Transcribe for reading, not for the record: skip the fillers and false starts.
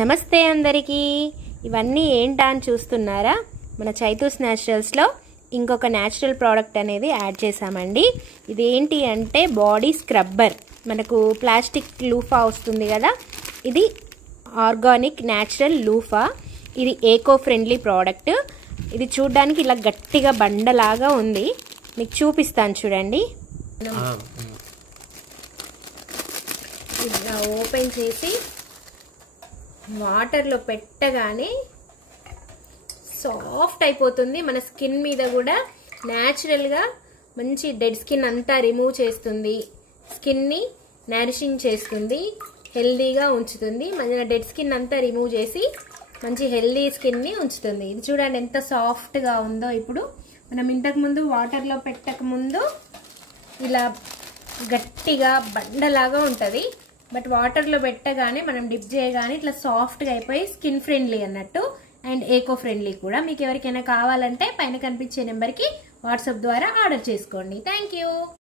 నమస్తే అందరికీ. ఇవన్నీ ఏంటా అని చూస్తున్నారా? మన చైతూస్ న్యాచురల్స్లో ఇంకొక న్యాచురల్ ప్రోడక్ట్ అనేది యాడ్ చేసామండి. ఇదేంటి అంటే బాడీ స్క్రబ్బర్. మనకు ప్లాస్టిక్ లూఫా వస్తుంది కదా, ఇది ఆర్గానిక్ న్యాచురల్ లూఫా. ఇది ఏకో ఫ్రెండ్లీ ప్రోడక్ట్. ఇది చూడ్డానికి ఇలా గట్టిగా బండలాగా ఉంది. మీకు చూపిస్తాను చూడండి. ఇలా ఓపెన్ చేసి వాటర్లో పెట్టగానే సాఫ్ట్ అయిపోతుంది. మన స్కిన్ మీద కూడా న్యాచురల్గా మంచి డెడ్ స్కిన్ అంతా రిమూవ్ చేస్తుంది. స్కిన్ని నరిషింగ్ చేస్తుంది, హెల్దీగా ఉంచుతుంది. మన డెడ్ స్కిన్ అంతా రిమూవ్ చేసి మంచి హెల్దీ స్కిన్ని ఉంచుతుంది. ఇది చూడండి ఎంత సాఫ్ట్గా ఉందో. ఇప్పుడు మనం ఇంతకుముందు వాటర్లో పెట్టకముందు ఇలా గట్టిగా బండలాగా ఉంటుంది. బట్ వాటర్లో పెట్టగానే మనం డిప్ చేయగానే ఇట్లా సాఫ్ట్గా అయిపోయి స్కిన్ ఫ్రెండ్లీ అన్నట్టు అండ్ ఏకో ఫ్రెండ్లీ కూడా. మీకు ఎవరికైనా కావాలంటే పైన కనిపించే నెంబర్కి వాట్సాప్ ద్వారా ఆర్డర్ చేసుకోండి. Thank you.